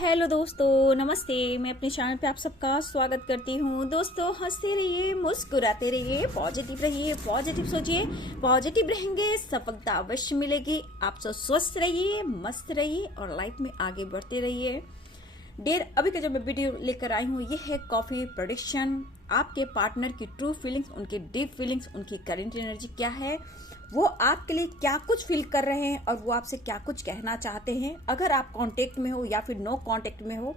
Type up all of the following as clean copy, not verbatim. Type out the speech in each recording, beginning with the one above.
Hello दोस्तों, नमस्ते। मैं अपने चैनल पे आप सबका स्वागत करती हूँ। दोस्तों, हंसते रहिए, मुस्कुराते रहिए, पॉजिटिव रहिए, पॉजिटिव सोचिए, पॉजिटिव रहेंगे, सफलता अवश्य मिलेगी। आप सब स्वस्थ रहिए, मस्त रहिए और लाइफ में आगे बढ़ते रहिए। डियर, अभी का जो मैं वीडियो लेकर आई हूँ, ये है कॉफी प्रेडिक्शन। आपके पार्टनर की ट्रू फीलिंग्स, उनकी डीप फीलिंग्स, उनकी करंट एनर्जी क्या है, वो आपके लिए क्या कुछ फील कर रहे हैं और वो आपसे क्या कुछ कहना चाहते हैं। अगर आप कांटेक्ट में हो या फिर नो कांटेक्ट में हो,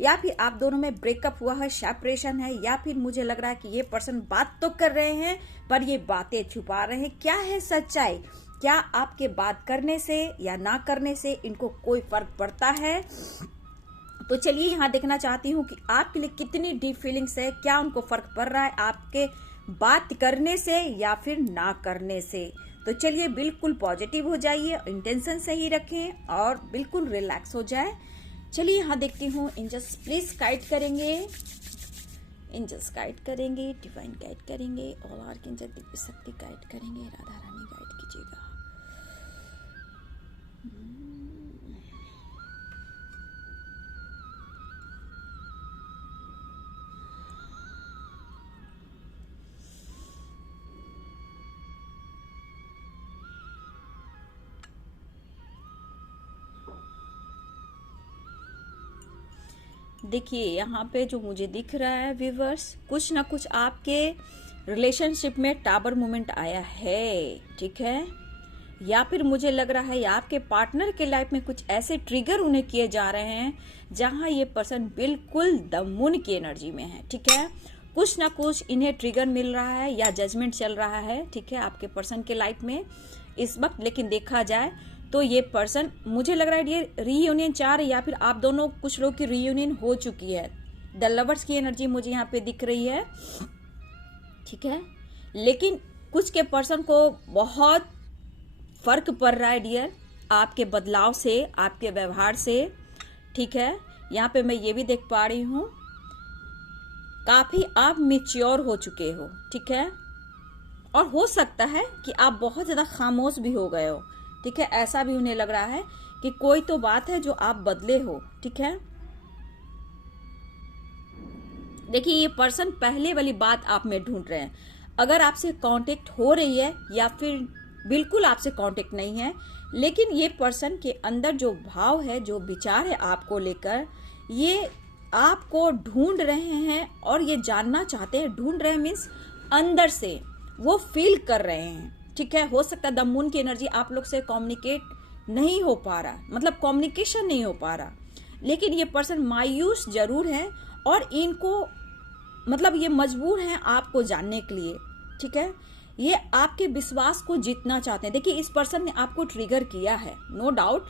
या फिर आप दोनों में ब्रेकअप हुआ है, सेपरेशन है, या फिर मुझे लग रहा है कि ये पर्सन बात तो कर रहे हैं पर ये बातें छुपा रहे हैं, क्या है सच्चाई? क्या आपके बात करने से या ना करने से इनको कोई फर्क पड़ता है? तो चलिए यहाँ देखना चाहती हूँ कि आपके लिए कितनी डीप फीलिंग्स है, क्या उनको फर्क पड़ रहा है आपके बात करने से या फिर ना करने से। तो चलिए बिल्कुल पॉजिटिव हो जाइए, इंटेंशन सही रखें और बिल्कुल रिलैक्स हो जाए। चलिए यहाँ देखती हूँ। एंजल्स प्लीज गाइड करेंगे, एंजल्स गाइड करेंगे, डिवाइन गाइड करेंगे, ऑल आर्कएंजल दिव्य शक्ति गाइड करेंगे। राधा रानी गाइड कीजिएगा। देखिए यहाँ पे जो मुझे दिख रहा है व्यूवर्स, कुछ ना कुछ आपके रिलेशनशिप में टावर मोमेंट आया है, ठीक है? या फिर मुझे लग रहा है आपके पार्टनर के लाइफ में कुछ ऐसे ट्रिगर उन्हें किए जा रहे हैं जहां ये पर्सन बिल्कुल द मून की एनर्जी में है, ठीक है? कुछ ना कुछ इन्हें ट्रिगर मिल रहा है या जजमेंट चल रहा है, ठीक है, आपके पर्सन के लाइफ में इस वक्त। लेकिन देखा जाए तो ये पर्सन, मुझे लग रहा है ये रीयूनियन चाह रहे, या फिर आप दोनों कुछ लोग की रीयूनियन हो चुकी है। द लवर्स की एनर्जी मुझे यहाँ पे दिख रही है, ठीक है? लेकिन कुछ के पर्सन को बहुत फर्क पड़ रहा है डियर, आपके बदलाव से, आपके व्यवहार से, ठीक है? यहाँ पे मैं ये भी देख पा रही हूँ काफी आप मेच्योर हो चुके हो, ठीक है? और हो सकता है कि आप बहुत ज्यादा खामोश भी हो गए हो, ठीक है? ऐसा भी उन्हें लग रहा है कि कोई तो बात है जो आप बदले हो, ठीक है? देखिए ये पर्सन पहले वाली बात आप में ढूंढ रहे हैं। अगर आपसे कांटेक्ट हो रही है या फिर बिल्कुल आपसे कांटेक्ट नहीं है, लेकिन ये पर्सन के अंदर जो भाव है, जो विचार है आपको लेकर, ये आपको ढूंढ रहे हैं और ये जानना चाहते हैं। ढूंढ रहे हैं मीन्स अंदर से वो फील कर रहे हैं, ठीक है? हो सकता है द मून की एनर्जी आप लोग से कम्युनिकेट नहीं हो पा रहा, मतलब कम्युनिकेशन नहीं हो पा रहा, लेकिन ये पर्सन मायूस जरूर है और इनको मतलब ये मजबूर हैं आपको जानने के लिए, ठीक है? ये आपके विश्वास को जीतना चाहते हैं। देखिए इस पर्सन ने आपको ट्रिगर किया है, नो डाउट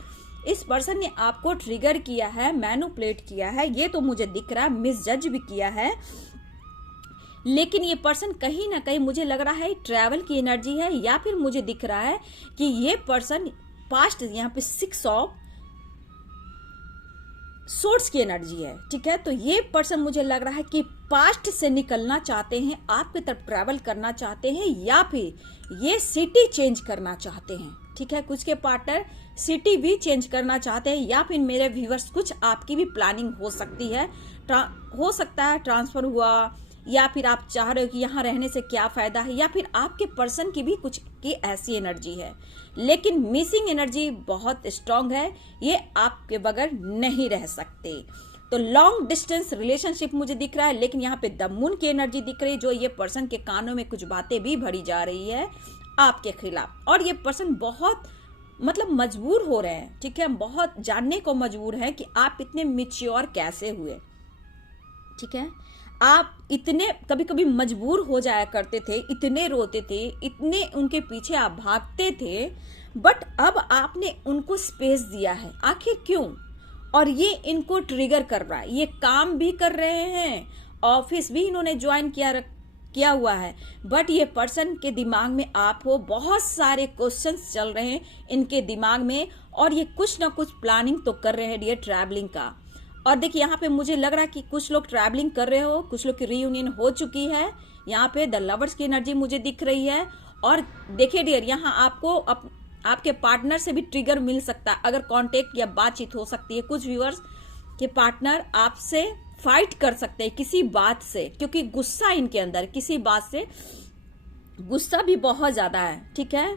इस पर्सन ने आपको ट्रिगर किया है, मैनिपुलेट किया है, ये तो मुझे दिख रहा है, मिसजज भी किया है। लेकिन ये पर्सन कहीं ना कहीं मुझे लग रहा है ट्रैवल की एनर्जी है, या फिर मुझे दिख रहा है कि ये पर्सन पास्ट, यहाँ पे 6 ऑफ सोर्स की एनर्जी है, ठीक है? तो ये पर्सन मुझे लग रहा है कि पास्ट से निकलना चाहते हैं, आपकी तरफ ट्रैवल करना चाहते हैं, या फिर ये सिटी चेंज करना चाहते हैं, ठीक है? कुछ के पार्टनर सिटी भी चेंज करना चाहते हैं, या फिर मेरे व्यूवर्स कुछ आपकी भी प्लानिंग हो सकती है। हो सकता है ट्रांसफर हुआ, या फिर आप चाह रहे हो कि यहाँ रहने से क्या फायदा है, या फिर आपके पर्सन की भी कुछ की ऐसी एनर्जी है। लेकिन मिसिंग एनर्जी बहुत स्ट्रांग है, ये आपके बगैर नहीं रह सकते। तो लॉन्ग डिस्टेंस रिलेशनशिप मुझे दिख रहा है, लेकिन यहाँ पे द मून की एनर्जी दिख रही है, जो ये पर्सन के कानों में कुछ बातें भी भरी जा रही है आपके खिलाफ। और ये पर्सन बहुत मतलब मजबूर हो रहे हैं, ठीक है? बहुत जानने को मजबूर है कि आप इतने मिच्योर कैसे हुए, ठीक है? आप इतने कभी कभी मजबूर हो जाया करते थे, इतने रोते थे, इतने उनके पीछे आप भागते थे, बट अब आपने उनको स्पेस दिया है। आखिर क्यों? और ये इनको ट्रिगर कर रहा है। ये काम भी कर रहे हैं, ऑफिस भी इन्होंने ज्वाइन किया हुआ है, बट ये पर्सन के दिमाग में आप हो, बहुत सारे क्वेश्चंस चल रहे हैं इनके दिमाग में, और ये कुछ ना कुछ प्लानिंग तो कर रहे हैं डियर ट्रैवलिंग का। और देखिए यहाँ पे मुझे लग रहा है कि कुछ लोग ट्रैवलिंग कर रहे हो, कुछ लोग की रीयूनियन हो चुकी है। यहाँ पे द लवर्स की एनर्जी मुझे दिख रही है। और देखिए डियर, यहाँ आपको आपके पार्टनर से भी ट्रिगर मिल सकता है, अगर कांटेक्ट या बातचीत हो सकती है। कुछ व्यूअर्स कि पार्टनर आपसे फाइट कर सकते हैं किसी बात से, क्योंकि गुस्सा इनके अंदर, किसी बात से गुस्सा भी बहुत ज्यादा है। ठीक है,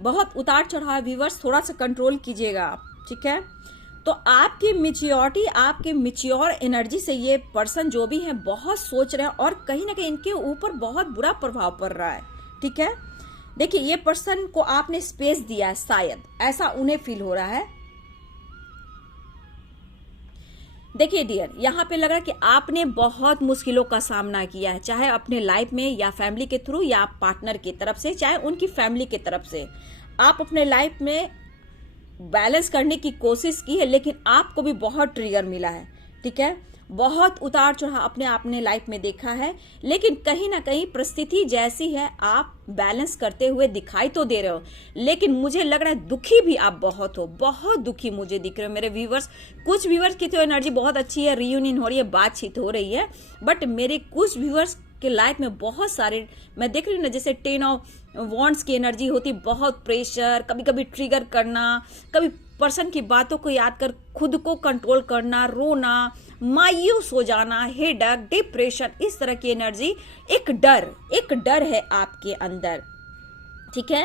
बहुत उतार चढ़ाव व्यूअर्स, थोड़ा सा कंट्रोल कीजिएगा आप। ठीक है, तो आपकी मिच्योरिटी, आपकी मिच्योर एनर्जी से ये पर्सन जो भी है बहुत सोच रहे हैं और कहीं ना कहीं इनके ऊपर बहुत बुरा प्रभाव पड़ रहा है। ठीक है, देखिए ये पर्सन को आपने स्पेस दिया है, शायद ऐसा उन्हें फील हो रहा है। देखिए डियर, यहाँ पे लग रहा है कि आपने बहुत मुश्किलों का सामना किया है, चाहे अपने लाइफ में या फैमिली के थ्रू या पार्टनर की तरफ से, चाहे उनकी फैमिली की तरफ से। आप अपने लाइफ में बैलेंस करने की कोशिश की है, लेकिन आपको भी बहुत ट्रिगर मिला है। ठीक है, बहुत उतार चढ़ाव अपने आपने लाइफ में देखा है, लेकिन कहीं ना कहीं परिस्थिति जैसी है आप बैलेंस करते हुए दिखाई तो दे रहे हो, लेकिन मुझे लग रहा है दुखी भी आप बहुत हो, बहुत दुखी मुझे दिख रहे हो मेरे व्यूवर्स। कुछ व्यूवर्स की तो एनर्जी बहुत अच्छी है, रियूनियन हो रही है, बातचीत हो रही है, बट मेरे कुछ व्यूवर्स के लाइफ में बहुत सारे मैं देख रही हूँ ना, जैसे 10 ऑफ वॉन्ड्स की एनर्जी होती, बहुत प्रेशर, कभी कभी ट्रिगर करना, कभी पर्सन की बातों को याद कर खुद को कंट्रोल करना, रोना, मायूस हो जाना, हेडक, डिप्रेशन, इस तरह की एनर्जी, एक डर है आपके अंदर। ठीक है,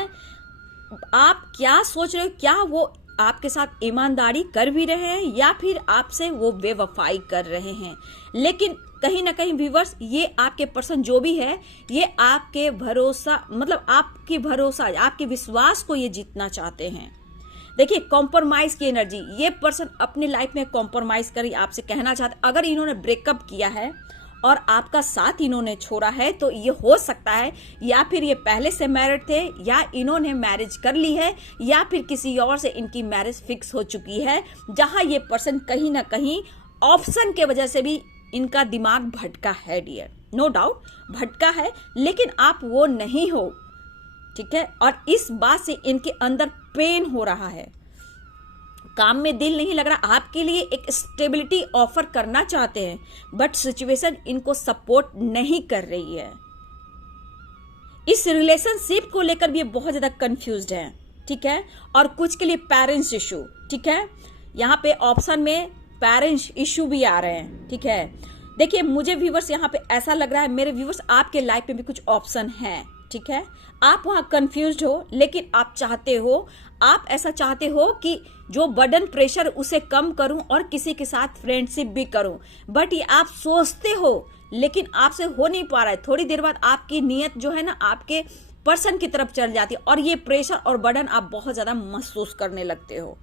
आप क्या सोच रहे हो, क्या वो आपके साथ ईमानदारी कर भी रहे हैं या फिर आपसे वो बेवफाई कर रहे हैं। लेकिन कहीं ना कहीं व्यूअर्स, ये आपके पर्सन जो भी है, ये आपके भरोसा, मतलब आपकी भरोसा, आपके विश्वास को ये जीतना चाहते हैं। देखिए कॉम्प्रोमाइज की एनर्जी, ये पर्सन अपनी लाइफ में कॉम्प्रोमाइज कर आपसे कहना चाहते, अगर इन्होंने ब्रेकअप किया है और आपका साथ इन्होंने छोड़ा है तो ये हो सकता है या फिर ये पहले से मैरिड थे या इन्होंने मैरिज कर ली है या फिर किसी और से इनकी मैरिज फिक्स हो चुकी है, जहां ये पर्सन कहीं ना कहीं ऑप्शन के वजह से भी इनका दिमाग भटका है डियर, नो डाउट भटका है, लेकिन आप वो नहीं हो। ठीक है, और इस बात से इनके अंदर पेन हो रहा है, काम में दिल नहीं लग रहा, आपके लिए एक स्टेबिलिटी ऑफर करना चाहते हैं, बट सिचुएशन इनको सपोर्ट नहीं कर रही है। इस रिलेशनशिप को लेकर भी ये बहुत ज्यादा कंफ्यूज्ड है। ठीक है, और कुछ के लिए पेरेंट्स इशू। ठीक है, यहाँ पे ऑप्शन में पेरेंट्स इशू भी आ रहे हैं। ठीक है, देखिए मुझे व्यूवर्स यहाँ पे ऐसा लग रहा है, मेरे व्यूवर्स आपके लाइफ में भी कुछ ऑप्शन है। ठीक है, आप वहां कंफ्यूज्ड हो, लेकिन आप चाहते हो, आप ऐसा चाहते हो कि जो बर्डन प्रेशर उसे कम करूं और किसी के साथ फ्रेंडशिप भी करूं, बट ये आप सोचते हो लेकिन आपसे हो नहीं पा रहा है। थोड़ी देर बाद आपकी नीयत जो है ना आपके पर्सन की तरफ चल जाती है और ये प्रेशर और बर्डन आप बहुत ज्यादा महसूस करने लगते हो,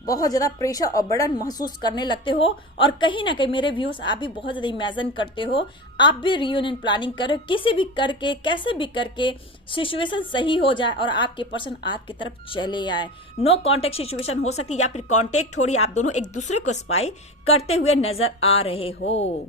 बहुत ज्यादा प्रेशर और बर्डन महसूस करने लगते हो। और कहीं ना कहीं मेरे व्यूज, आप भी बहुत ज्यादा इमेजिन करते हो, आप भी रियूनियन प्लानिंग करो, किसी भी करके, कैसे भी करके सिचुएशन सही हो जाए और आपके पर्सन आपकी तरफ चले आए। नो कांटेक्ट सिचुएशन हो सकती है या फिर कांटेक्ट हो रही, आप दोनों एक दूसरे को स्पाई करते हुए नजर आ रहे हो।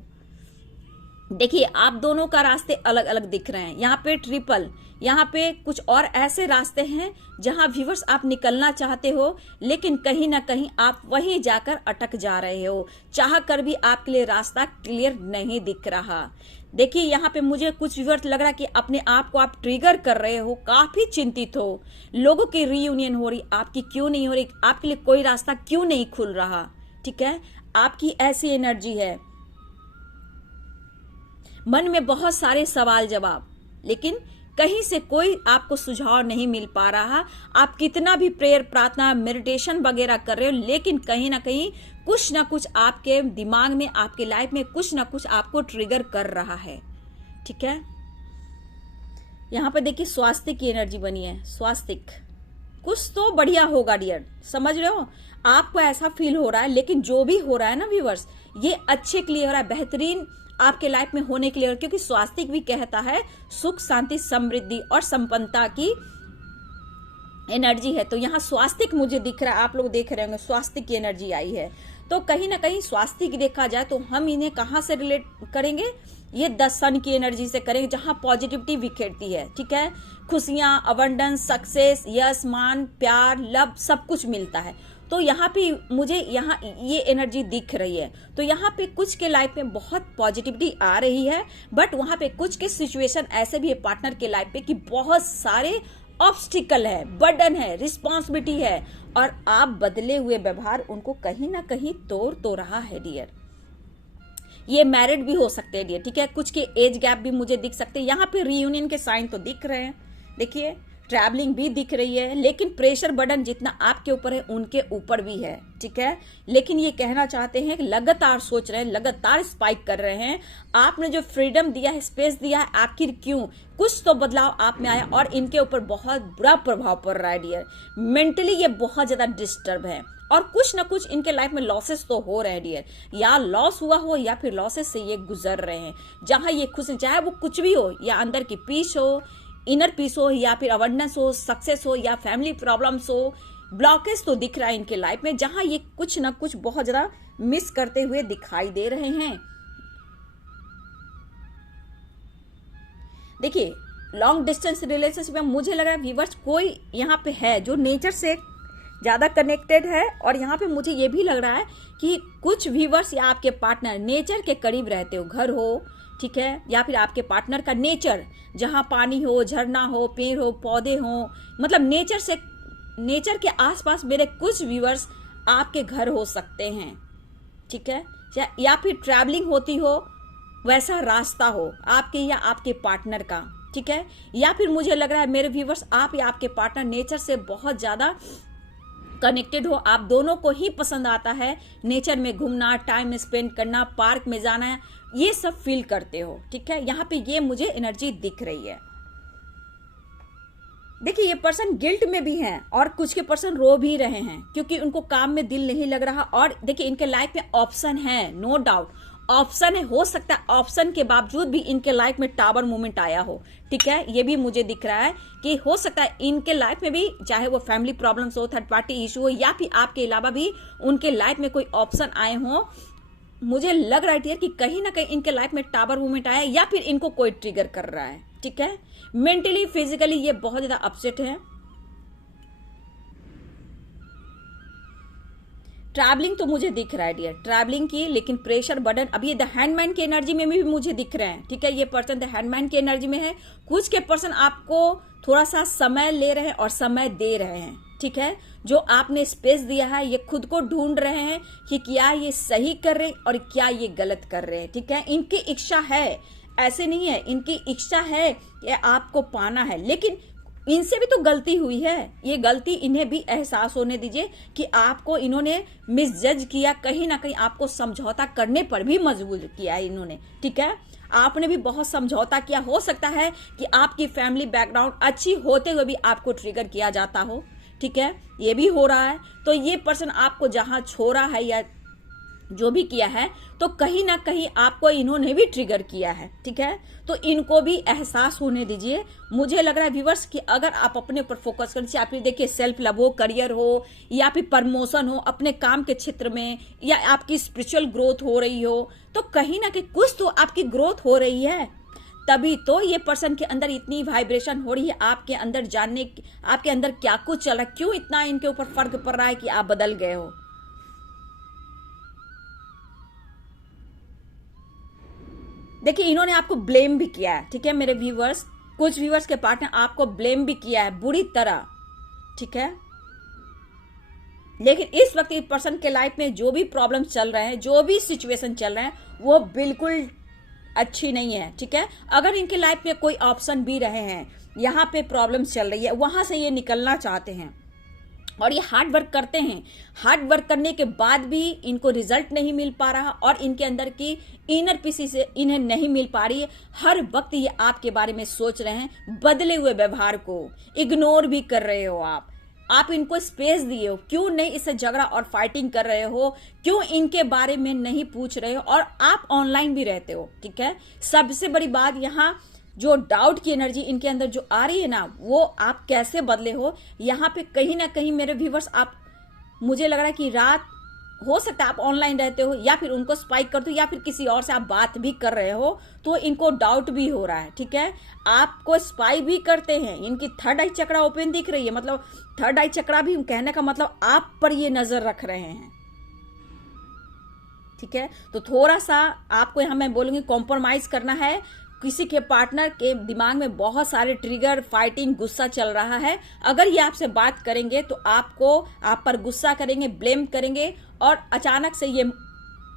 देखिए आप दोनों का रास्ते अलग अलग दिख रहे हैं, यहाँ पे ट्रिपल, यहाँ पे कुछ और ऐसे रास्ते हैं जहां व्यूवर्स आप निकलना चाहते हो, लेकिन कहीं ना कहीं आप वहीं जाकर अटक जा रहे हो, चाह कर भी आपके लिए रास्ता क्लियर नहीं दिख रहा। देखिए यहाँ पे मुझे कुछ व्यूवर्स लग रहा है कि अपने आप को आप ट्रिगर कर रहे हो, काफी चिंतित हो, लोगों की रीयूनियन हो रही, आपकी क्यों नहीं हो रही, आपके लिए कोई रास्ता क्यों नहीं खुल रहा। ठीक है, आपकी ऐसी एनर्जी है, मन में बहुत सारे सवाल जवाब, लेकिन कहीं से कोई आपको सुझाव नहीं मिल पा रहा। आप कितना भी प्रेयर, प्रार्थना, मेडिटेशन वगैरह कर रहे हो, लेकिन कहीं ना कहीं कुछ ना कुछ आपके दिमाग में, आपके लाइफ में कुछ ना कुछ आपको ट्रिगर कर रहा है। ठीक है, यहाँ पे देखिए स्वास्थ्य की एनर्जी बनी है, स्वास्थ्य कुछ तो बढ़िया होगा डियर, समझ रहे हो, आपको ऐसा फील हो रहा है, लेकिन जो भी हो रहा है ना व्यूअर्स, ये अच्छे के लिए हो रहा है, बेहतरीन आपके लाइफ में होने के लिए, क्योंकि स्वास्थ्य भी कहता है सुख, शांति, समृद्धि और संपन्नता की एनर्जी है। तो यहाँ स्वास्थ्य मुझे दिख रहा है, आप लोग देख रहे होंगे स्वास्थ्य की एनर्जी आई है। तो कहीं ना कहीं स्वास्थ्य की देखा जाए तो हम इन्हें कहाँ से रिलेट करेंगे, ये 10 सन की एनर्जी से करेंगे, जहां पॉजिटिविटी बिखेरती है। ठीक है, खुशियां, अबंडेंस, सक्सेस, यश, मान, प्यार, लव सब कुछ मिलता है। तो यहाँ पे मुझे यहाँ ये एनर्जी दिख रही है। तो यहाँ पे कुछ के लाइफ में बहुत पॉजिटिविटी आ रही है, बट वहां पे कुछ के सिचुएशन ऐसे भी है पार्टनर के लाइफ पे कि बहुत सारे ऑब्स्टिकल है, बर्डन है, रिस्पॉन्सिबिलिटी है, और आप बदले हुए व्यवहार उनको कहीं ना कहीं तोड़ तो रहा है डियर। ये मैरिड भी हो सकते हैं डियर, ठीक है, कुछ के एज गैप भी मुझे दिख सकते हैं। यहाँ पे रियूनियन के साइन तो दिख रहे हैं, देखिए ट्रैवलिंग भी दिख रही है, लेकिन प्रेशर बर्डन जितना आपके ऊपर है उनके ऊपर भी है, ठीक है। लेकिन ये कहना चाहते हैं कि लगातार सोच रहे हैं, लगातार स्पाइक कर रहे हैं। आपने जो फ्रीडम दिया है, स्पेस दिया है, आखिर क्यों? कुछ तो बदलाव आप में आया और इनके ऊपर बहुत बुरा प्रभाव पड़ रहा है डियर। मेंटली ये बहुत ज्यादा डिस्टर्ब है और कुछ ना कुछ इनके लाइफ में लॉसेस तो हो रहे हैं डियर, या लॉस हुआ हो या फिर लॉसेस से ये गुजर रहे हैं। जहां ये खुश, चाहे वो कुछ भी हो, या अंदर की पीस हो, इनर पीस हो, या फिर अवेयरनेस हो, सक्सेस हो, या फैमिली प्रॉब्लम्स हो, ब्लॉकेज तो दिख रहा है इनके लाइफ में, जहां ये कुछ ना कुछ बहुत ज्यादा मिस करते हुए दिखाई दे रहे हैं। देखिए लॉन्ग डिस्टेंस रिलेशनशिप में मुझे लग रहा है व्यूअर्स कोई यहाँ पे है जो नेचर से ज्यादा कनेक्टेड है, और यहाँ पे मुझे ये भी लग रहा है कि कुछ व्यूअर्स या आपके पार्टनर नेचर के करीब रहते हो, घर हो, ठीक है, या फिर आपके पार्टनर का नेचर जहाँ पानी हो, झरना हो, पेड़ हो, पौधे हो, मतलब नेचर के आसपास मेरे कुछ व्यूअर्स आपके घर हो सकते हैं, ठीक है, या फिर ट्रैवलिंग होती हो, वैसा रास्ता हो आपके या आपके पार्टनर का, ठीक है। या फिर मुझे लग रहा है मेरे व्यूअर्स आप या आपके पार्टनर नेचर से बहुत ज्यादा कनेक्टेड हो, आप दोनों को ही पसंद आता है नेचर में घूमना, टाइम स्पेंड करना, पार्क में जाना, ये सब फील करते हो, ठीक है। यहाँ पे ये मुझे एनर्जी दिख रही है। देखिए ये पर्सन गिल्ट में भी हैं और कुछ के पर्सन रो भी रहे हैं क्योंकि उनको काम में दिल नहीं लग रहा। और देखिए इनके लाइफ में ऑप्शन है, नो डाउट ऑप्शन है, हो सकता है ऑप्शन के बावजूद भी इनके लाइफ में टावर मूवमेंट आया हो, ठीक है। ये भी मुझे दिख रहा है कि हो सकता है इनके लाइफ में भी, चाहे वो फैमिली प्रॉब्लम्स हो, थर्ड पार्टी इशू हो, या फिर आपके अलावा भी उनके लाइफ में कोई ऑप्शन आए हो। मुझे लग रहा है कि कहीं ना कहीं इनके लाइफ में टावर मूवमेंट आया है या फिर इनको कोई ट्रिगर कर रहा है, ठीक है। मेंटली फिजिकली ये बहुत ज्यादा अपसेट है। ट्रैवलिंग तो मुझे दिख रहा है डियर, ट्रैवलिंग की, लेकिन प्रेशर बर्डन अभी ये द हैंडमैन की एनर्जी में भी मुझे दिख रहे हैं, ठीक है। ये पर्सन द हैंडमैन की एनर्जी में है। कुछ के पर्सन आपको थोड़ा सा समय ले रहे हैं और समय दे रहे हैं, ठीक है। जो आपने स्पेस दिया है ये खुद को ढूंढ रहे हैं कि क्या ये सही कर रहे हैं और क्या ये गलत कर रहे हैं, ठीक है। इनकी इच्छा है, ऐसे नहीं है, इनकी इच्छा है कि आपको पाना है, लेकिन इनसे भी तो गलती हुई है। ये गलती इन्हें भी एहसास होने दीजिए कि आपको इन्होंने मिसजज किया, कहीं ना कहीं आपको समझौता करने पर भी मजबूर किया है इन्होंने, ठीक है। आपने भी बहुत समझौता किया। हो सकता है कि आपकी फैमिली बैकग्राउंड अच्छी होते हुए भी आपको ट्रिगर किया जाता हो, ठीक है, ये भी हो रहा है। तो ये पर्सन आपको जहां छोड़ा है या जो भी किया है, तो कहीं ना कहीं आपको इन्होंने भी ट्रिगर किया है, ठीक है। तो इनको भी एहसास होने दीजिए। मुझे लग रहा है व्यूअर्स कि अगर आप अपने ऊपर फोकस करें, आप देखिए सेल्फ लव हो, करियर हो, या फिर प्रमोशन हो अपने काम के क्षेत्र में, या आपकी स्पिरिचुअल ग्रोथ हो रही हो, तो कहीं ना कहीं कुछ तो आपकी ग्रोथ हो रही है, तभी तो ये पर्सन के अंदर इतनी वाइब्रेशन हो रही है आपके अंदर जानने, आपके अंदर क्या कुछ चल रहा है, क्यों इतना इनके ऊपर फर्क पड़ रहा है कि आप बदल गए हो। देखिए इन्होंने आपको ब्लेम भी किया है, ठीक है मेरे व्यूवर्स। कुछ व्यूवर्स के पार्टनर आपको ब्लेम भी किया है बुरी तरह, ठीक है। लेकिन इस वक्त इस पर्सन के लाइफ में जो भी प्रॉब्लम चल रहे हैं, जो भी सिचुएशन चल रहे हैं, वो बिल्कुल अच्छी नहीं है, ठीक है। अगर इनके लाइफ में कोई ऑप्शन भी रहे हैं, यहाँ पे प्रॉब्लम चल रही है, वहां से ये निकलना चाहते हैं और ये हार्ड वर्क करते हैं। हार्ड वर्क करने के बाद भी इनको रिजल्ट नहीं मिल पा रहा और इनके अंदर की इनर पीसी से इन्हें नहीं मिल पा रही है। हर वक्त ये आपके बारे में सोच रहे हैं, बदले हुए व्यवहार को इग्नोर भी कर रहे हो आप इनको स्पेस दिए हो, क्यों नहीं इससे झगड़ा और फाइटिंग कर रहे हो, क्यों इनके बारे में नहीं पूछ रहे हो, और आप ऑनलाइन भी रहते हो, ठीक है। सबसे बड़ी बात यहाँ जो डाउट की एनर्जी इनके अंदर जो आ रही है ना, वो आप कैसे बदले हो। यहाँ पे कहीं ना कहीं मेरे व्यूवर्स, आप, मुझे लग रहा है कि रात हो सकता है आप ऑनलाइन रहते हो या फिर उनको स्पाइक करते हो या फिर किसी और से आप बात भी कर रहे हो, तो इनको डाउट भी हो रहा है, ठीक है। आपको स्पाई भी करते हैं। इनकी थर्ड आई चक्रा ओपन दिख रही है, मतलब थर्ड आई चक्रा भी कहने का मतलब आप पर ये नजर रख रहे हैं, ठीक है। तो थोड़ा सा आपको यहां मैं बोलूंगी कॉम्प्रोमाइज करना है। किसी के पार्टनर के दिमाग में बहुत सारे ट्रिगर, फाइटिंग, गुस्सा चल रहा है। अगर ये आपसे बात करेंगे तो आपको, आप पर गुस्सा करेंगे, ब्लेम करेंगे और अचानक से ये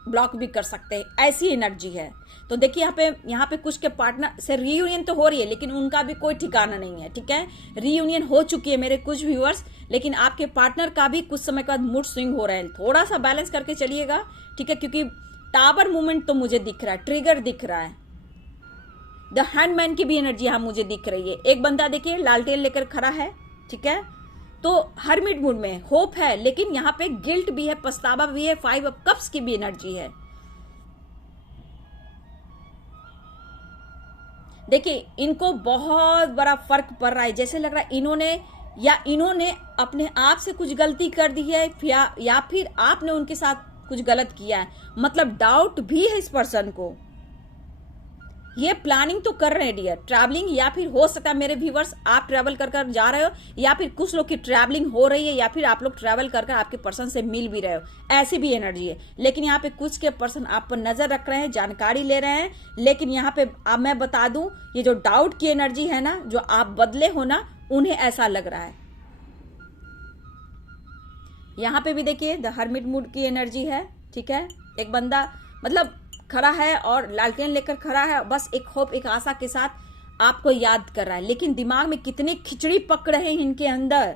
ब्लॉक भी कर सकते हैं, ऐसी एनर्जी है। तो देखिए यहाँ पे कुछ के पार्टनर से रीयूनियन तो हो रही है, लेकिन उनका भी कोई ठिकाना नहीं है, ठीक है। रीयूनियन हो चुकी है मेरे कुछ व्यूअर्स, लेकिन आपके पार्टनर का भी कुछ समय के बाद मूड स्विंग हो रहा है। थोड़ा सा बैलेंस करके चलिएगा, ठीक है, क्योंकि टावर मूवमेंट तो मुझे दिख रहा है, ट्रिगर दिख रहा है। द हैंडमैन की भी एनर्जी यहाँ मुझे दिख रही है। एक बंदा देखिए लालटेन लेकर खड़ा है, ठीक है, तो हरमिट मूड में होप है, लेकिन यहाँ पे गिल्ट भी है, पछतावा भी है, 5 ऑफ कप्स की भी एनर्जी है। देखिए इनको बहुत बड़ा फर्क पड़ रहा है, जैसे लग रहा है इन्होंने अपने आप से कुछ गलती कर दी है या फिर आपने उनके साथ कुछ गलत किया है। मतलब डाउट भी है इस पर्सन को। ये प्लानिंग तो कर रहे हैं डियर, ट्रैवलिंग, या फिर हो सकता है मेरे व्यूवर्स आप ट्रैवल कर जा रहे हो, या फिर कुछ लोग की ट्रैवलिंग हो रही है, या फिर आप लोग ट्रैवल कर आपके पर्सन से मिल भी रहे हो, ऐसी भी एनर्जी है। लेकिन यहाँ पे कुछ के पर्सन आप पर नजर रख रहे हैं, जानकारी ले रहे हैं। लेकिन यहाँ पे अब मैं बता दूं, ये जो डाउट की एनर्जी है ना, जो आप बदले हो ना, उन्हें ऐसा लग रहा है। यहाँ पे भी देखिए द हर्मिट मूड की एनर्जी है, ठीक है। एक बंदा मतलब खड़ा है और लालटेन लेकर खड़ा है, बस एक होप, एक आशा के साथ आपको याद कर रहा है। लेकिन दिमाग में कितनी खिचड़ी पक रहे हैं इनके अंदर।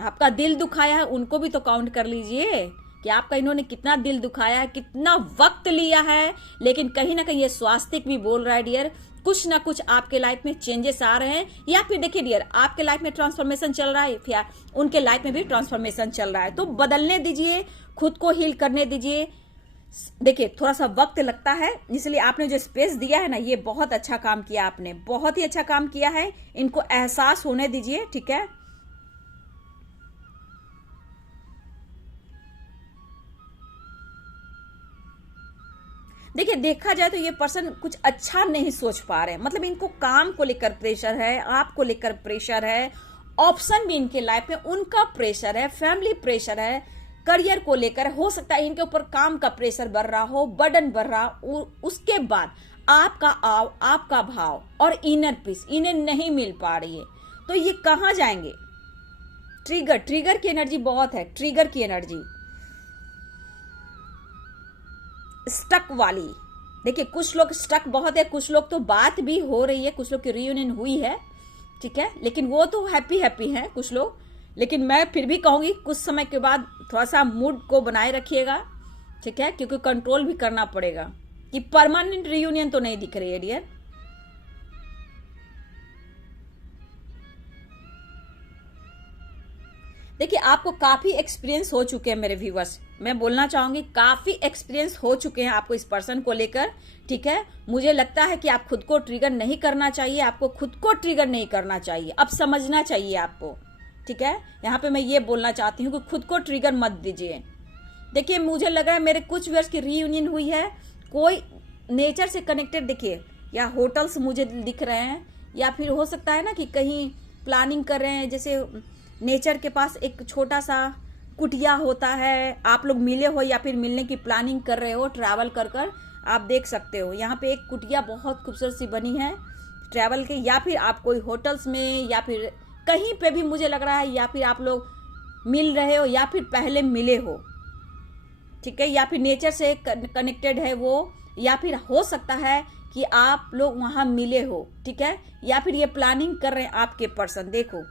आपका दिल दुखाया है, उनको भी तो काउंट कर लीजिए कि आपका इन्होंने कितना दिल दुखाया है, कितना वक्त लिया है। लेकिन कहीं ना कहीं ये स्वास्तिक भी बोल रहा है डियर, कुछ ना कुछ आपके लाइफ में चेंजेस आ रहे हैं। या फिर देखिए डियर, आपके लाइफ में ट्रांसफॉर्मेशन चल रहा है, फिर उनके लाइफ में भी ट्रांसफॉर्मेशन चल रहा है। तो बदलने दीजिए, खुद को हील करने दीजिए। देखिए थोड़ा सा वक्त लगता है, इसलिए आपने जो स्पेस दिया है ना, ये बहुत अच्छा काम किया आपने, बहुत ही अच्छा काम किया है। इनको एहसास होने दीजिए, ठीक है। देखिए देखा जाए तो ये पर्सन कुछ अच्छा नहीं सोच पा रहे हैं। मतलब इनको काम को लेकर प्रेशर है, आपको लेकर प्रेशर है, ऑप्शन भी इनके लाइफ में उनका प्रेशर है, फैमिली प्रेशर है, करियर को लेकर हो सकता है इनके ऊपर काम का प्रेशर बढ़ रहा हो, बर्डन बढ़ रहा हो। उसके बाद आपका भाव और इनर पीस इन्हें नहीं मिल पा रही है, तो ये कहां जाएंगे। ट्रिगर की एनर्जी बहुत है, ट्रिगर की एनर्जी स्टक वाली। देखिए कुछ लोग स्टक बहुत है, कुछ लोग तो बात भी हो रही है, कुछ लोग की रियूनियन हुई है, ठीक है, लेकिन वो तो हैप्पी हैं कुछ लोग। लेकिन मैं फिर भी कहूंगी कुछ समय के बाद थोड़ा सा मूड को बनाए रखिएगा, ठीक है, क्योंकि कंट्रोल भी करना पड़ेगा कि परमानेंट रियूनियन तो नहीं दिख रही है डियर। देखिए आपको काफी एक्सपीरियंस हो चुके हैं मेरे व्यूवर्स, मैं बोलना चाहूंगी काफी एक्सपीरियंस हो चुके हैं आपको इस पर्सन को लेकर, ठीक है। मुझे लगता है कि आप खुद को ट्रिगर नहीं करना चाहिए, आपको खुद को ट्रिगर नहीं करना चाहिए, अब समझना चाहिए आपको, ठीक है। यहाँ पे मैं ये बोलना चाहती हूँ कि खुद को ट्रिगर मत दीजिए। देखिए मुझे लग रहा है मेरे कुछ व्यूअर्स की रीयूनियन हुई है, कोई नेचर से कनेक्टेड, देखिए या होटल्स मुझे दिख रहे हैं, या फिर हो सकता है ना कि कहीं प्लानिंग कर रहे हैं, जैसे नेचर के पास एक छोटा सा कुटिया होता है, आप लोग मिले हो या फिर मिलने की प्लानिंग कर रहे हो ट्रैवल कर आप देख सकते हो। यहाँ पे एक कुटिया बहुत खूबसूरत सी बनी है ट्रैवल के, या फिर आप कोई होटल्स में या फिर कहीं पे भी मुझे लग रहा है, या फिर आप लोग मिल रहे हो या फिर पहले मिले हो, ठीक है, या फिर नेचर से कनेक्टेड है वो, या फिर हो सकता है कि आप लोग वहां मिले हो, ठीक है, या फिर ये प्लानिंग कर रहे हैं आपके पर्सन। देखो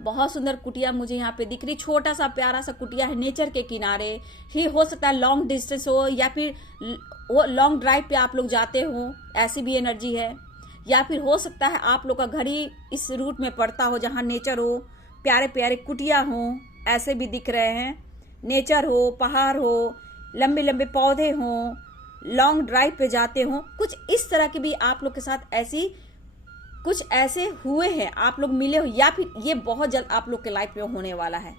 बहुत सुंदर कुटिया मुझे यहाँ पे दिख रही, छोटा सा प्यारा सा कुटिया है नेचर के किनारे ही, हो सकता है लॉन्ग डिस्टेंस हो, या फिर वो लॉन्ग ड्राइव पे आप लोग जाते हो, ऐसी भी एनर्जी है। या फिर हो सकता है आप लोग का घर ही इस रूट में पड़ता हो जहाँ नेचर हो, प्यारे प्यारे कुटिया हो, ऐसे भी दिख रहे हैं। नेचर हो, पहाड़ हो, लंबे लंबे पौधे हो, लॉन्ग ड्राइव पे जाते हो, कुछ इस तरह की भी आप लोग के साथ ऐसी कुछ ऐसे हुए हैं, आप लोग मिले हो, या फिर ये बहुत जल्द आप लोग के लाइफ में होने वाला है।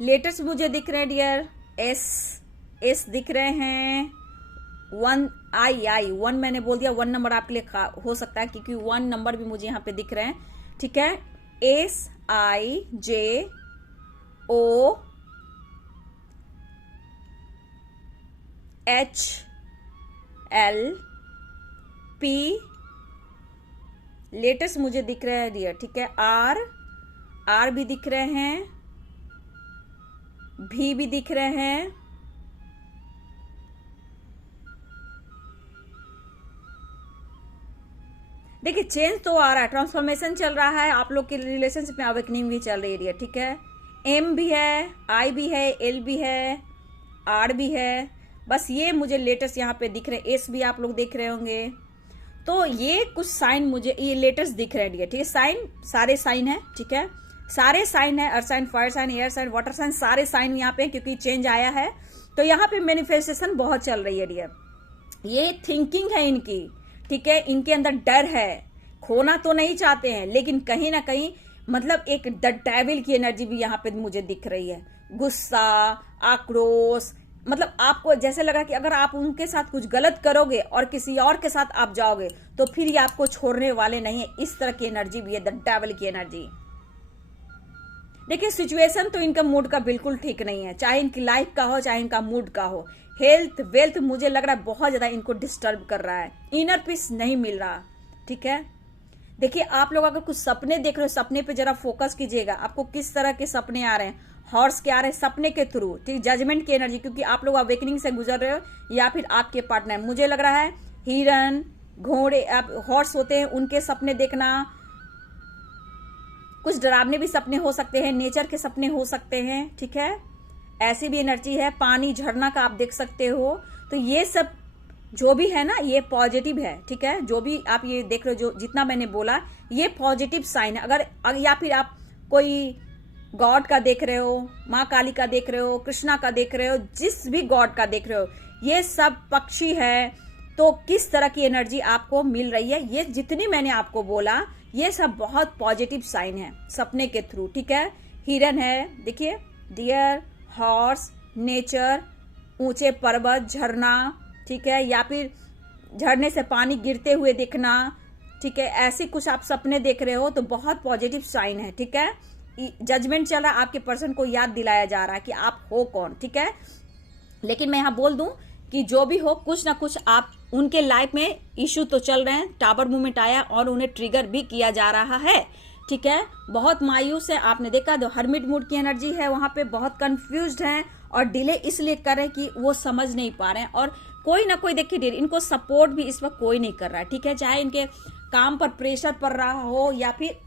लेटर्स मुझे दिख रहे हैं डियर, एस दिख रहे हैं, 1 1 मैंने बोल दिया, 1 नंबर आपके लिए हो सकता है, क्योंकि 1 नंबर भी मुझे यहाँ पे दिख रहे हैं। ठीक है, SIJOHLP लेटर्स मुझे दिख रहे हैं डियर, ठीक है, आर भी दिख रहे हैं, भी दिख रहे हैं, देखिए चेंज तो आ रहा है, ट्रांसफॉर्मेशन चल रहा है, आप लोग के रिलेशनशिप में अवेकनिंग भी चल रही है, ठीक है, एम भी है, आई भी है, एल भी है, आर भी है, बस ये मुझे लेटर्स यहाँ पे दिख रहे हैं, एस भी आप लोग देख रहे होंगे। तो ये कुछ साइन मुझे ये लेटर्स दिख रहे हैं डियर, ठीक है, साइन सारे साइन है, ठीक है, सारे साइन है, earth sign, fire sign, air sign, water sign, सारे साइन यहाँ पे क्योंकि चेंज आया है। तो यहाँ पे मैनिफेस्टेशन बहुत चल रही है डियर, ये थिंकिंग है इनकी, ठीक है, इनके अंदर डर है, खोना तो नहीं चाहते हैं, लेकिन कहीं ना कहीं मतलब एक द डेविल की एनर्जी भी यहाँ पे मुझे दिख रही है, गुस्सा, आक्रोश, मतलब आपको जैसे लगा कि अगर आप उनके साथ कुछ गलत करोगे और किसी और के साथ आप जाओगे तो फिर ये आपको छोड़ने वाले नहीं है, इस तरह की एनर्जी भी है, द डेविल की एनर्जी। देखिए सिचुएशन तो इनका मूड का बिल्कुल ठीक नहीं है, चाहे इनकी लाइफ का हो चाहे इनका मूड का हो, हेल्थ वेल्थ मुझे लग रहा है बहुत ज्यादा इनको डिस्टर्ब कर रहा है, इनर पीस नहीं मिल रहा, ठीक है। देखिए आप लोग अगर कुछ सपने देख रहे हो, सपने पे जरा फोकस कीजिएगा, आपको किस तरह के सपने आ रहे हैं, हॉर्स के आ रहे हैं सपने के थ्रू, ठीक, जजमेंट की एनर्जी, क्योंकि आप लोग अवेकनिंग से गुजर रहे हो या फिर आपके पार्टनर, मुझे लग रहा है हिरन, घोड़े, आप हॉर्स होते हैं उनके सपने देखना, कुछ डरावने भी सपने हो सकते हैं, नेचर के सपने हो सकते हैं, ठीक है, ऐसी भी एनर्जी है, पानी झरना का आप देख सकते हो। तो ये सब जो भी है ना ये पॉजिटिव है, ठीक है, जो भी आप ये देख रहे हो, जो जितना मैंने बोला ये पॉजिटिव साइन है। अगर या फिर आप कोई गॉड का देख रहे हो, माँ काली का देख रहे हो, कृष्णा का देख रहे हो, जिस भी गॉड का देख रहे हो, ये सब पक्षी है, तो किस तरह की एनर्जी आपको मिल रही है, ये जितनी मैंने आपको बोला ये सब बहुत पॉजिटिव साइन है सपने के थ्रू, ठीक है। हिरन है, देखिए, डियर, हॉर्स, नेचर, ऊंचे पर्वत, झरना, ठीक है, या फिर झरने से पानी गिरते हुए दिखना, ठीक है, ऐसे कुछ आप सपने देख रहे हो तो बहुत पॉजिटिव साइन है, ठीक है। जजमेंट चल रहा है, आपके पर्सन को याद दिलाया जा रहा है कि आप हो कौन, ठीक है। लेकिन मैं यहाँ बोल दूं कि जो भी हो कुछ ना कुछ आप उनके लाइफ में इश्यू तो चल रहे हैं, टावर मूवमेंट आया और उन्हें ट्रिगर भी किया जा रहा है, ठीक है, बहुत मायूस है, आपने देखा जो हर्मिट मूड की एनर्जी है वहां पे, बहुत कंफ्यूज्ड हैं और डिले इसलिए कर रहे हैं कि वो समझ नहीं पा रहे हैं, और कोई ना कोई देखिए इनको सपोर्ट भी इस वक्त कोई नहीं कर रहा है, ठीक है, चाहे इनके काम पर प्रेशर पड़ रहा हो या फिर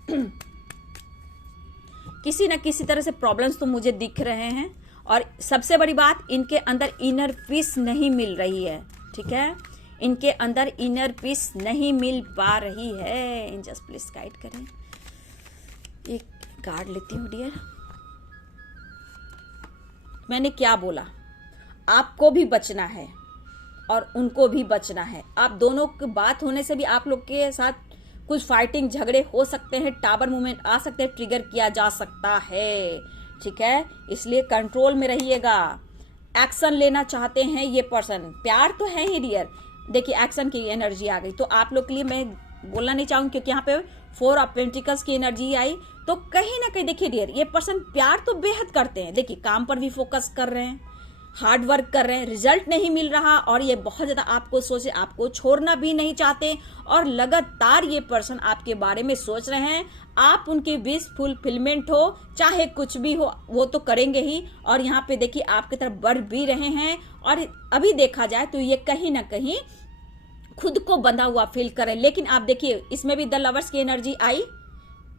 किसी न किसी तरह से प्रॉब्लम्स तो मुझे दिख रहे हैं, और सबसे बड़ी बात इनके अंदर इनर पीस नहीं मिल रही है, ठीक है, इनके अंदर इनर पीस नहीं मिल पा रही है। एंजल्स प्लीज गाइड करें, एक कार्ड लेती हूँ डियर। मैंने क्या बोला, आपको भी बचना है और उनको भी बचना है, आप दोनों की बात होने से भी आप लोग के साथ कुछ फाइटिंग झगड़े हो सकते हैं, टावर मूवमेंट आ सकते हैं, ट्रिगर किया जा सकता है, ठीक है, इसलिए कंट्रोल में रहिएगा। एक्शन लेना चाहते हैं ये पर्सन, प्यार तो है ही डियर, देखिए एक्शन की एनर्जी आ गई, तो आप लोग के लिए मैं बोलना नहीं चाहूंगी क्योंकि यहाँ पे 4 ऑफ पेंटिकल्स की एनर्जी आई, तो कहीं ना कहीं देखिए डियर ये पर्सन प्यार तो बेहद करते हैं, देखिए काम पर भी फोकस कर रहे हैं, हार्ड वर्क कर रहे हैं, रिजल्ट नहीं मिल रहा और ये बहुत ज्यादा आपको सोचे, आपको छोड़ना भी नहीं चाहते और लगातार ये पर्सन आपके बारे में सोच रहे हैं, आप उनके विश फुलफिलमेंट हो चाहे कुछ भी हो वो तो करेंगे ही, और यहाँ पे देखिए आपकी तरफ बढ़ भी रहे हैं, और अभी देखा जाए तो ये कहीं ना कहीं खुद को बंधा हुआ फील करें। लेकिन आप देखिए इसमें भी द लवर्स की एनर्जी आई,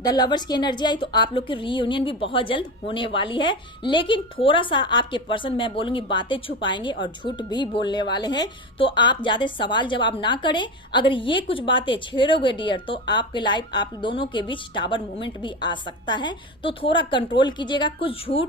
द लवर्स की एनर्जी आई, तो आप लोग की रीयूनियन भी बहुत जल्द होने वाली है, लेकिन थोड़ा सा आपके पर्सन मैं बोलूंगी बातें छुपाएंगे और झूठ भी बोलने वाले हैं, तो आप ज्यादा सवाल जवाब ना करें। अगर ये कुछ बातें छेड़ोगे डियर तो आपके लाइफ आप दोनों के बीच टावर मूवमेंट भी आ सकता है, तो थोड़ा कंट्रोल कीजिएगा। कुछ झूठ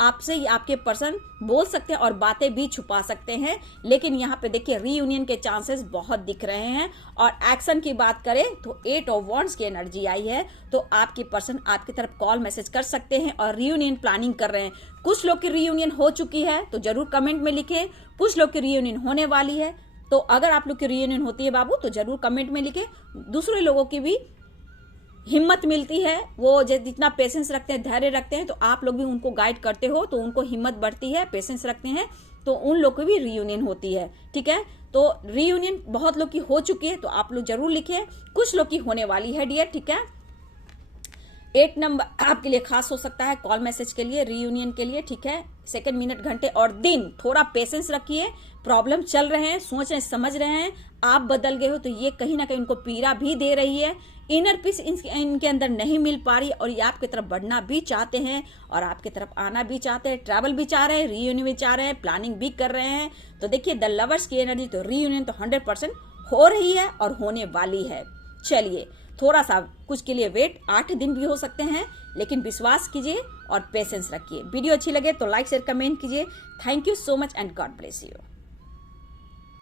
आपसे ही आपके पर्सन बोल सकते हैं और बातें भी छुपा सकते हैं, लेकिन यहाँ पे देखिए रीयूनियन के चांसेस बहुत दिख रहे हैं। और एक्शन की बात करें तो 8 ऑफ वॉन्ड्स की एनर्जी आई है, तो आपके पर्सन आपकी तरफ कॉल मैसेज कर सकते हैं और रीयूनियन प्लानिंग कर रहे हैं। कुछ लोग की रीयूनियन हो चुकी है तो जरूर कमेंट में लिखें, कुछ लोग की रीयूनियन होने वाली है, तो अगर आप लोग की रीयूनियन होती है बाबू तो जरूर कमेंट में लिखें। दूसरे लोगों की भी हिम्मत मिलती है, वो जितना पेशेंस रखते हैं, धैर्य रखते हैं, तो आप लोग भी उनको गाइड करते हो तो उनको हिम्मत बढ़ती है, पेशेंस रखते हैं तो उन लोग की भी रीयूनियन होती है। ठीक है, तो रीयूनियन बहुत लोग की हो चुकी है, तो आप लोग जरूर लिखिए, कुछ लोग की होने वाली है डियर। ठीक है, 8 नंबर आपके लिए खास हो सकता है कॉल मैसेज के लिए, रीयूनियन के लिए। ठीक है, सेकंड, मिनट, घंटे और दिन, थोड़ा पेशेंस रखिए। प्रॉब्लम चल रहे हैं, सोच रहे, समझ रहे हैं, आप बदल गए हो तो ये कहीं ना कहीं उनको पीड़ा भी दे रही है, इनर पीस इनके अंदर नहीं मिल पा रही, और ये आपकी तरफ बढ़ना भी चाहते हैं और आपकी तरफ आना भी चाहते हैं, ट्रैवल भी चाह रहे हैं, रीयूनियन भी चाह रहे हैं, प्लानिंग भी कर रहे हैं। तो देखिए द लवर्स की एनर्जी, तो रीयूनियन तो 100% हो रही है और होने वाली है। चलिए, थोड़ा सा कुछ के लिए वेट, 8 दिन भी हो सकते हैं, लेकिन विश्वास कीजिए और पेशेंस रखिए। वीडियो अच्छी लगे तो लाइक शेयर कमेंट कीजिए। Thank you so much and God bless you.